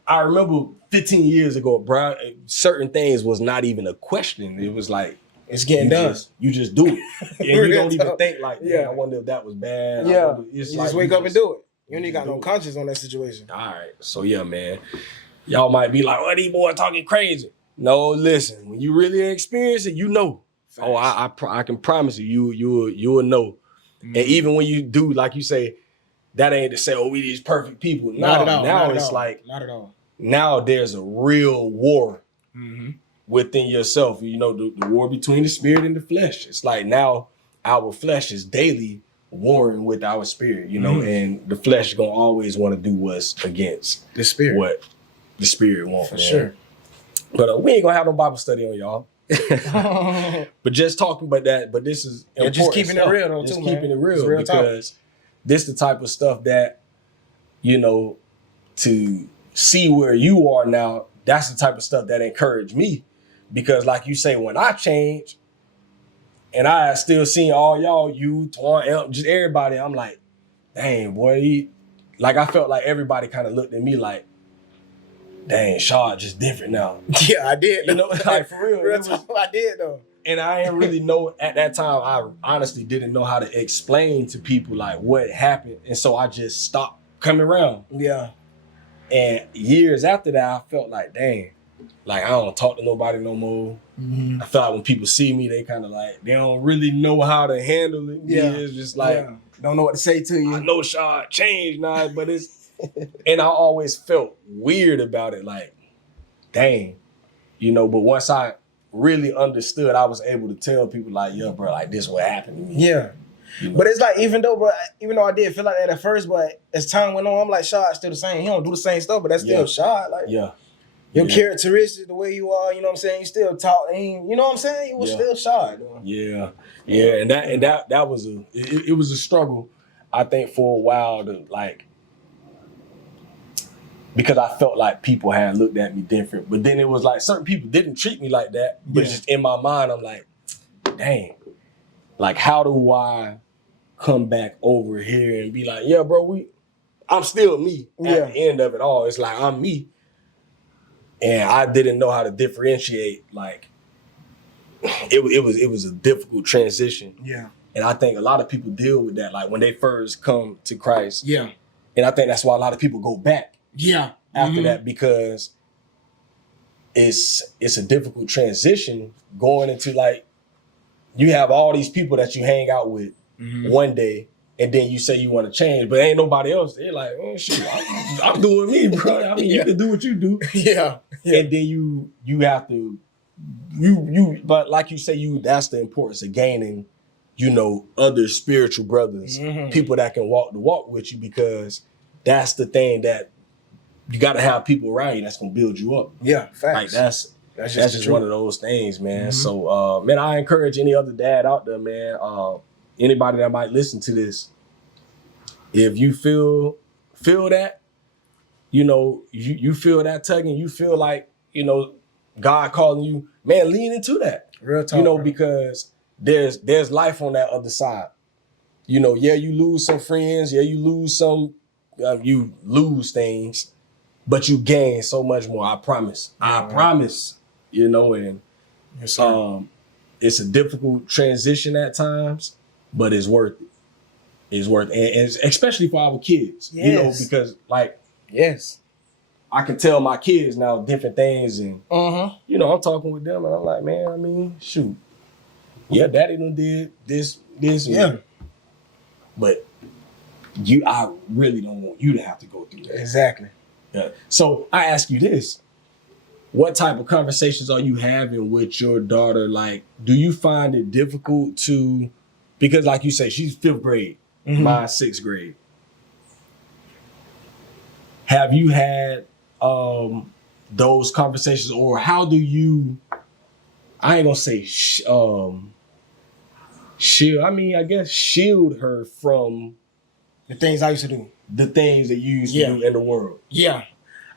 I remember 15 years ago, bro, certain things was not even a question. It was like, it's getting done. You just do it. And you don't even think like, I wonder if that was bad. Yeah. You just wake up and do it. You ain't got no conscience on that situation. All right. So yeah, man. Y'all might be like, oh, these boys talking crazy. No, listen. When you really experience it, you know. Facts. Oh, I can promise you will know. And even when you do, like you say, that ain't to say, oh, we these perfect people. Not at all. Now it's like, not at all. Now there's a real war within yourself. You know, the war between the spirit and the flesh. It's like now our flesh is daily warring with our spirit, you know, and the flesh gonna always want to do what's against the spirit. What the spirit wants. For sure. But we ain't gonna have no Bible study on y'all. But just talking about that, but this is just keeping it real though, just too, keeping man. it real because this the type of stuff that, you know, to see where you are now, that's the type of stuff that encouraged me. Because like you say, when I changed and I still seen all y'all, you, Twan, just everybody, I'm like, dang, boy, like I felt like everybody kind of looked at me like, dang, Shaw just different now. Yeah, I did. You know, like for real. I did though. And I didn't really know at that time, I honestly didn't know how to explain to people like what happened. And so I just stopped coming around. Yeah. And years after that, I felt like, dang, like I don't talk to nobody no more. I feel like when people see me, they kind of like, they don't really know how to handle it. Yeah. It's just like, don't know what to say to you. I know Shaw changed now, but it's, and I always felt weird about it. Like, dang, you know, but once I really understood, I was able to tell people like, yeah, bro, like this what happened to me. Yeah. You know? But it's like, even though I did feel like that at first, but as time went on, I'm like, Shaw still the same. He don't do the same stuff, but that's still Shaw. Like, your characteristics, the way you are, you know what I'm saying? You still talk, and you know what I'm saying? You was still Shaw. Yeah. And that was it was a struggle, I think, for a while to like, because I felt like people had looked at me different. But then it was like certain people didn't treat me like that. But just in my mind, I'm like, dang, like how do I come back over here and be like, yeah, bro, I'm still me at the end of it all. It's like I'm me. And I didn't know how to differentiate. Like it was a difficult transition. Yeah. And I think a lot of people deal with that, like when they first come to Christ. Yeah. And I think that's why a lot of people go back. Yeah. After that, because it's a difficult transition going into like, you have all these people that you hang out with one day, and then you say you want to change, but ain't nobody else. They're like, oh shoot, I'm doing me, bro. I mean, you can do what you do. Yeah. And then you have to, but like you say, that's the importance of gaining, you know, other spiritual brothers, people that can walk the walk with you, because that's the thing that you got to have people around you that's gonna build you up. Yeah, facts. Like that's just one of those things, man. So, man, I encourage any other dad out there, man. Anybody that might listen to this, if you feel that, you know, you feel that tugging, you feel like, you know, God calling you, man, lean into that. Real talk, you know, because there's life on that other side. You know, you lose some friends, you lose some, you lose things, but you gain so much more. I promise. I promise. You know, and it's a difficult transition at times, but it's worth it. It's worth it. And especially for our kids. Yes. You know, because like, I can tell my kids now different things, and you know, I'm talking with them and I'm like, man, I mean, shoot. Yeah, daddy done did this, but I really don't want you to have to go through that. Exactly. Yeah. So I ask you this. What type of conversations are you having with your daughter? Like, do you find it difficult to, because like you say, she's 5th grade, mine's 6th grade. Have you had those conversations, or how do you? I ain't gonna say shield. I mean, I guess shield her from the things I used to do. The things that you used to do in the world. Yeah.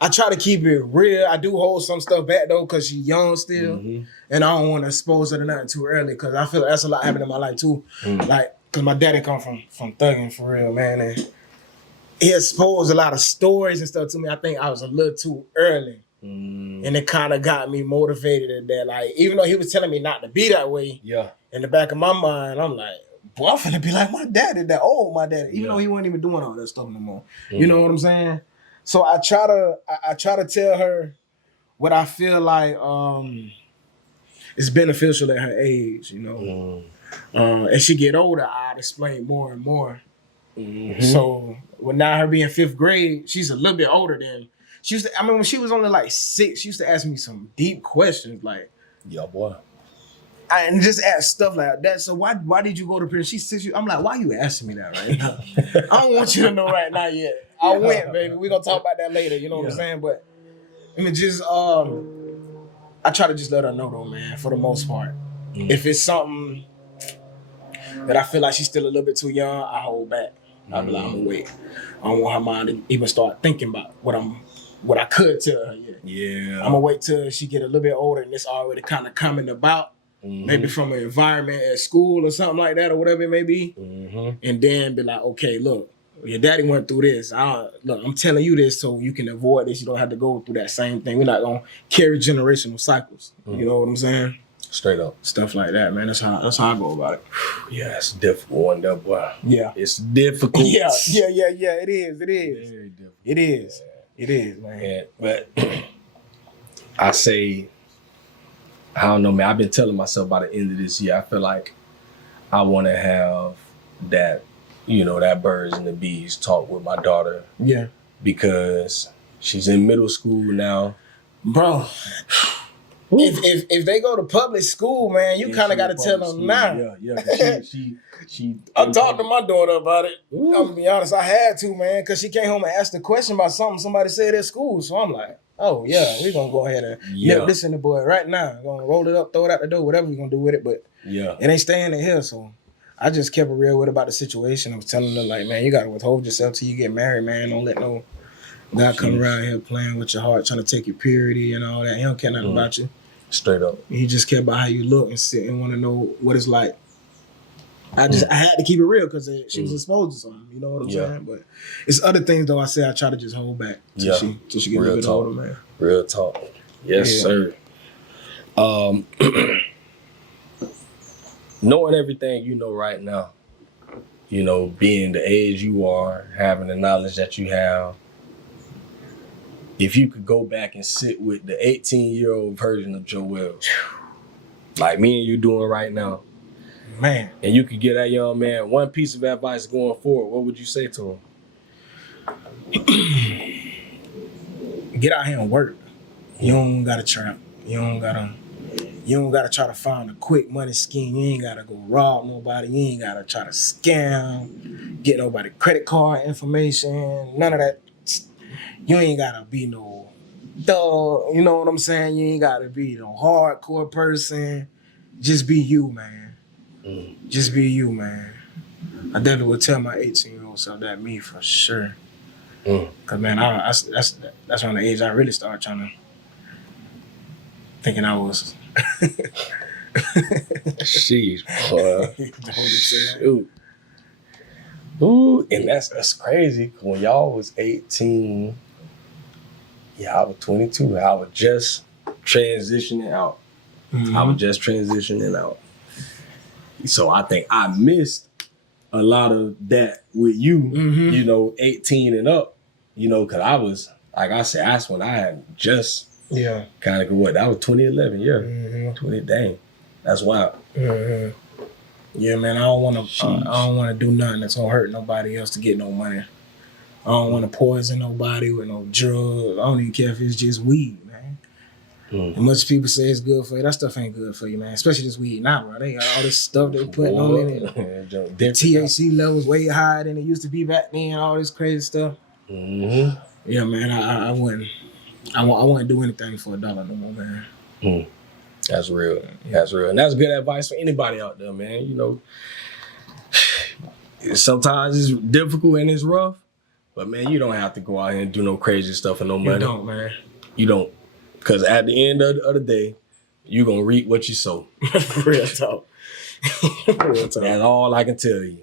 I try to keep it real. I do hold some stuff back though, cause she's young still, and I don't want to expose her to nothing too early, cause I feel like that's a lot happening in my life too. Like, cause my daddy come from thugging for real, man, and he exposed a lot of stories and stuff to me. I think I was a little too early, and it kind of got me motivated at that. Like, even though he was telling me not to be that way, in the back of my mind, I'm like, boy, I'm finna be like my daddy, that old my daddy, even though he wasn't even doing all that stuff no more. You know what I'm saying? So I try to tell her what I feel like is beneficial at her age, you know. As she get older, I'd explain more and more. So when now her being 5th grade, she's a little bit older than she used to. I mean, when she was only like 6, she used to ask me some deep questions like, "Yeah, boy," and just ask stuff like that. So why did you go to prison? She's 6 years. I'm like, why you asking me that right now? I don't want you to know right now yet. I went, baby. We're gonna talk about that later, you know what I'm saying? But I mean, just I try to just let her know though, man, for the most part. If it's something that I feel like she's still a little bit too young, I hold back. I'll be like, I'm gonna wait. I don't want her mind to even start thinking about what I could tell her yet. Yeah. I'm gonna wait till she get a little bit older and it's already kind of coming about. Maybe from an environment at school or something like that or whatever it may be. And then be like, okay, look, your daddy went through this. Look, I'm telling you this so you can avoid this. You don't have to go through that same thing. We're not gonna carry generational cycles. You know what I'm saying? Straight up. Stuff like that, man. That's how I go about it. Yeah, it's difficult one day, boy. Yeah. It's difficult. Yeah. It is. Very difficult. It is, man. Yeah, but I say, I don't know, man. I've been telling myself by the end of this year, I feel like I want to have that, you know, that birds and the bees talk with my daughter. Yeah. Because she's in middle school now. Bro, if they go to public school, man, you kind of got to tell them now. Yeah. She I talked to my daughter about it. I'm going to be honest, I had to, man, because she came home and asked a question about something somebody said at school. So I'm like, oh, yeah, we're going to go ahead and nip this in the bud right now. We're going to roll it up, throw it out the door, whatever we're going to do with it. But it ain't staying in here. So I just kept it real with about the situation. I was telling her, like, man, you got to withhold yourself till you get married, man. Don't let no guy come around here playing with your heart, trying to take your purity and all that. He don't care nothing about you. Straight up. He just care about how you look and sit and want to know what it's like. I had to keep it real because she was exposed to something. You know what I'm saying? But it's other things though. I say I try to just hold back till she get a little bit older, man. Real talk. Yes, sir. Knowing everything you know right now, you know, being the age you are, having the knowledge that you have, if you could go back and sit with the 18-year-old version of Joel, like me and you doing right now, man, and you could give that young man one piece of advice going forward, what would you say to him? Get out here and work. You don't gotta trap. You don't gotta try to find a quick money scheme. You ain't gotta go rob nobody. You ain't gotta try to scam, get nobody credit card information, none of that. You ain't gotta be no dog, you know what I'm saying? You ain't gotta be no hardcore person. Just be you, man. Just be you, man. I definitely would tell my 18-year-old self that, me for sure. Cause man, that's around the age I really started trying to thinking I was. Sheesh, boy. Shoot. Ooh, and that's crazy. When y'all was 18, I was 22. I was just transitioning out. So I think I missed a lot of that with you, you know, 18 and up, you know, because I was, like I said, that's when I had just kind of what, that was 2011, 20, dang, that's wild. Yeah, man, I don't want to do nothing that's gonna hurt nobody else to get no money. I don't want to poison nobody with no drugs. I don't even care if it's just weed, man. And much people say it's good for you. That stuff ain't good for you, man. Especially this weed now, bro. They got all this stuff they putting on in it. The THC levels way higher than it used to be back then. All this crazy stuff. Yeah, man, I wouldn't. I won't do anything for $1 no more, man. That's real. That's real. And that's good advice for anybody out there, man. You know, sometimes it's difficult and it's rough, but man, you don't have to go out here and do no crazy stuff for no money. You don't, man. You don't. Because at the end of the day, you're going to reap what you sow. Real talk. Real talk. That's all I can tell you.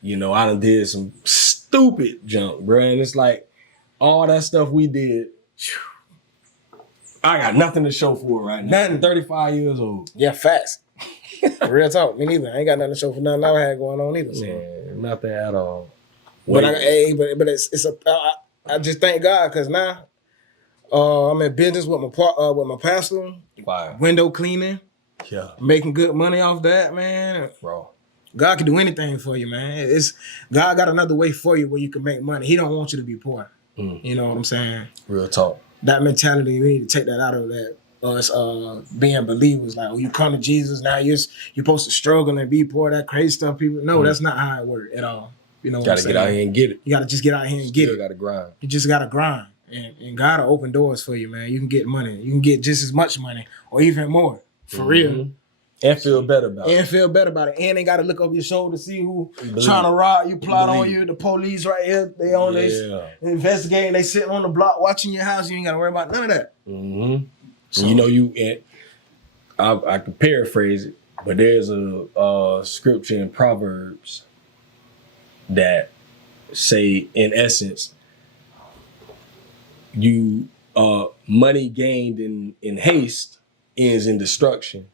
You know, I done did some stupid junk, bro. And it's like, all that stuff we did, I got nothing to show for it right now. Nothing. 35 years old. Yeah, facts. Real talk. Me neither. I ain't got nothing to show for nothing I had going on either. So. Yeah, nothing at all. But I just thank God because now I'm in business with my pastor. Wow. Window cleaning. Yeah. Making good money off that, man. Bro. God can do anything for you, man. God got another way for you where you can make money. He don't want you to be poor. You know what I'm saying? Real talk. That mentality, we need to take that out of that. Us being believers, like, you come to Jesus, now you're supposed to struggle and be poor, that crazy stuff. People, no, that's not how it works at all. You know what I'm saying? Gotta get out here and get it. You gotta just get out here and get it. You gotta grind. You just gotta grind. And God will open doors for you, man. You can get money. You can get just as much money or even more. For real. And feel better about it. And feel better about it. And they got to look over your shoulder to see who trying to rob you, plot on you. The police right here, they on this investigating. They sitting on the block watching your house. You ain't got to worry about none of that. So, you know, I can paraphrase it, but there's a scripture in Proverbs that say, in essence, you money gained in haste ends in destruction.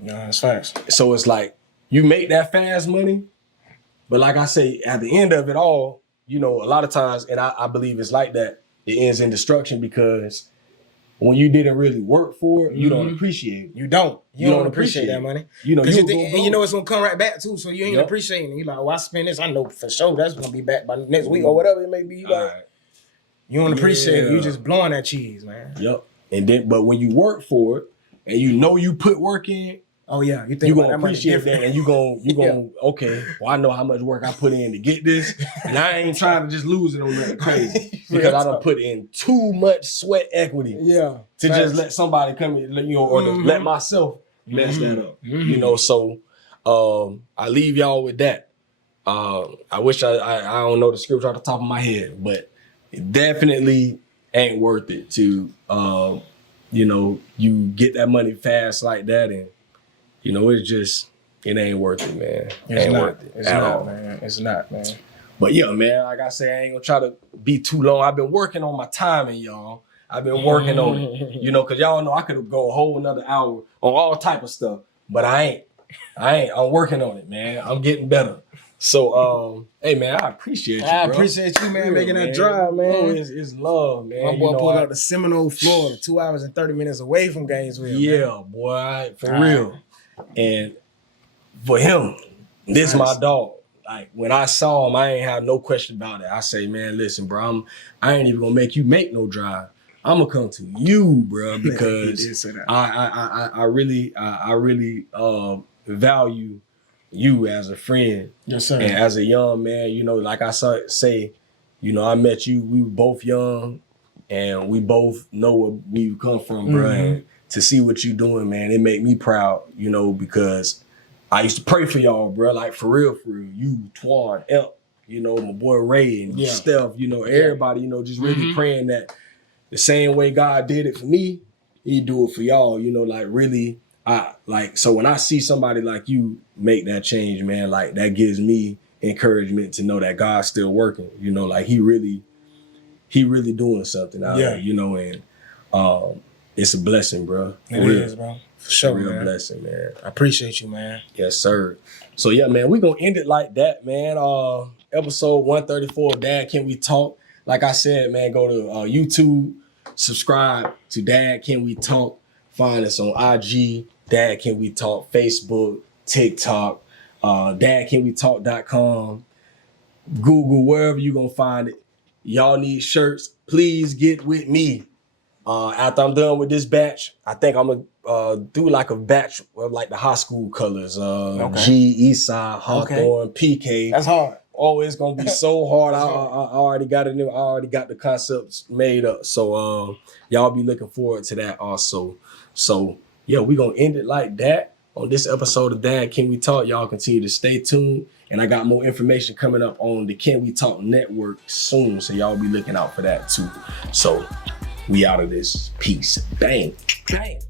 No, that's facts. So it's like you make that fast money, but like I say, at the end of it all, you know, a lot of times, and I believe it's like that, it ends in destruction because when you didn't really work for it, you don't appreciate it. You don't. You don't appreciate that money. You know, you know it's gonna come right back too. So you ain't appreciating it. You like, oh, I spend this. I know for sure that's gonna be back by next week or whatever it may be. Like, you don't appreciate it. You just blowing that cheese, man. Yep. And then, but when you work for it and you know you put work in. Oh yeah, you think you're gonna appreciate that, and you gonna okay. Well, I know how much work I put in to get this, and I ain't trying to just lose it on nothing crazy because I done put in too much sweat equity. Yeah, to just let somebody come in, you know, or to let myself mess that up. You know, so I leave y'all with that. I wish I don't know the scripture off the top of my head, but it definitely ain't worth it to you know, you get that money fast like that and. You know, it ain't worth it, man. Ain't worth it at all, man. It's not, man. But yeah, man, like I say, I ain't gonna try to be too long. I've been working on my timing, y'all. I've been working on it. You know, cause y'all know I could go a whole another hour on all type of stuff, but I ain't. I'm working on it, man. I'm getting better. So, hey, man, I appreciate you, I appreciate you, man, making that drive, man. Oh, it's love, man. My boy pulled out to Seminole, Florida, 2 hours and 30 minutes away from Gainesville. Yeah, man. boy, for real. And for him, this my dog. Like, when I saw him, I ain't have no question about it. I say, man, listen, bro, I ain't even gonna make you make no drive. I'm gonna come to you, bro, because I really value you as a friend. Yes, sir. And as a young man, you know, like I say, you know, I met you. We were both young, and we both know where we come from, bro. And to see what you doing, man, it make me proud, you know, because I used to pray for y'all, bro. Like, for real. You, Twan, Elk, you know, my boy Ray and Steph, you know, everybody, you know, just really praying that the same way God did it for me, he do it for y'all, you know, like really, so when I see somebody like you make that change, man, like that gives me encouragement to know that God's still working, you know, like he really doing something out there, you know, and it's a blessing, bro. It is, bro. For sure, real man. Blessing, man. I appreciate you, man. Yes, sir. So yeah, man, we gonna end it like that, man. Episode 134 of Dad Can We Talk? Like I said, man, go to YouTube, subscribe to Dad Can We Talk. Find us on IG, Dad Can We Talk, Facebook, TikTok, dadcanwetalk.com, Google, wherever you gonna find it. Y'all need shirts, please get with me. After I'm done with this batch, I think I'm gonna do like a batch of like the high school colors. G, Eastside, Hawthorne, PK. That's hard. Oh, it's gonna be so hard. I already got it. I already got the concepts made up. So y'all be looking forward to that also. So yeah, we gonna end it like that on this episode of Dad Can We Talk. Y'all continue to stay tuned, and I got more information coming up on the Can We Talk network soon. So y'all be looking out for that too. So we out of this. Peace. Bang. Bang.